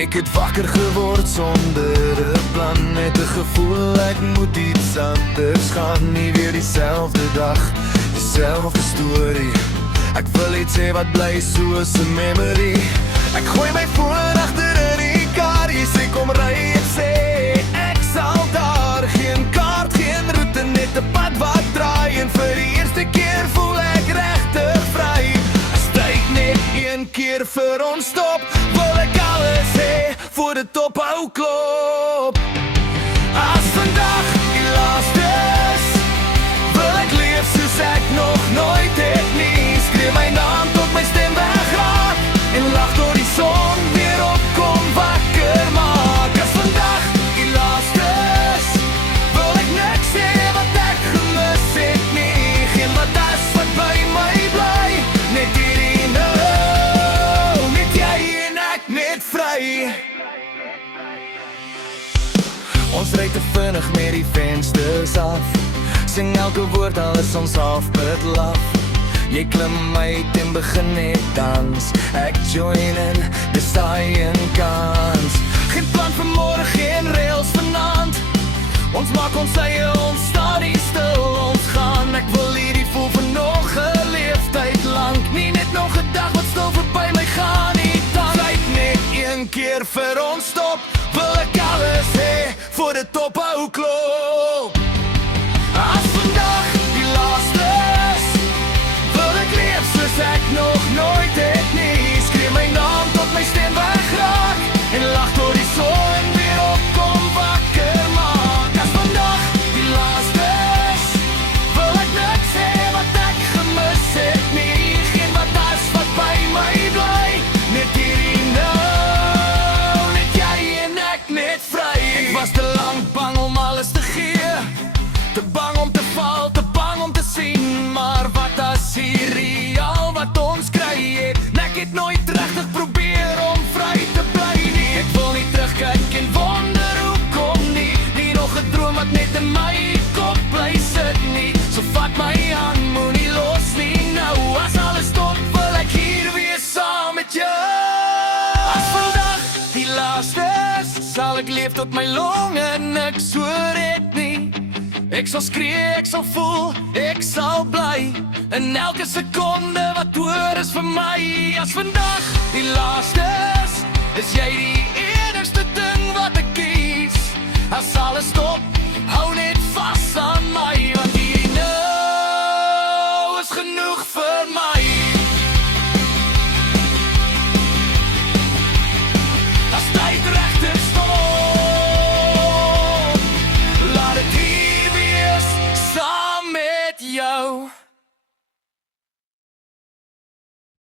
Ek het wakker geword sonder 'n plan, met 'n gevoel ek moet iets anders gaan. Nie weer dieselfde dag, dieselfde storie. Ek wil iets hê wat bly soos 'n memory. Ek gooi my foon agter in die kar, jy sê kom ry, ek sê ek sal daar. Geen kaart, geen roete, net 'n pad wat draai. En vir die eerste keer voel ek regtig vry. As tyd net een keer vir ons stop, wil ek alles hê voor dit ophou klop. As vandag die laaste is, wil ek leef soos ek nog nooit het nie. Skreeu my naam tot my stem wegraak en lag tot die son weer opkom wakker maak. As vandag die laaste is, wil ek niks hê wat ek gemis het nie. Geen wat as wat by my bly, net hierdie nou, net jy en ek net vry. Ons ry te vinnig met die vensters af, sing elke woord al is ons halfpad laf. Jy klim uit en begin net dans, ek join in, dis daai een kans. Geen plan vir môre, geen rails vanaand. Ons maak ons eie, ons staan nie stil, ons gaan. Ek wil hierdie voel vir nog 'n leeftyd lank, nie net nog 'n dag wat stil verby my gaan nie. Dan tyd net een keer vir ons stop, wil ek alles hê voor dit ophou klop. As vandag die laaste is, wil ek leef soos ek nog nooit het nie. Skreeu my naam tot my stem wegraak en lag tot die son weer opkom wakker maak. As vandag die laaste is, wil ek niks hê wat ek gemis het nie. Geen wat as wat by my bly, net hierdie nou, net jy en ek net vry. Ek was te lank bang om alles te gee, te bang om te val, te bang om te sien. Maar wat as hierdie al wat ons kry het? Ek het nooit regtig probeer om vry te bly nie. Ek wil nie terugkyk en wonder hoekom nie. Nie nog 'n droom wat net in my kop bly sit nie. So vat my hand, moenie los nie nou. As alles stop, wil ek hier wees saam met jou. As vandag die laaste is, sal ek leef tot my longe niks hoor het nie. Ek sal skree, ek sal voel, ek sal bly. En elke sekonde wat oor is vir my. As vandag die laaste is jy die enigste ding wat ek kies. As alles stop, hou net vas.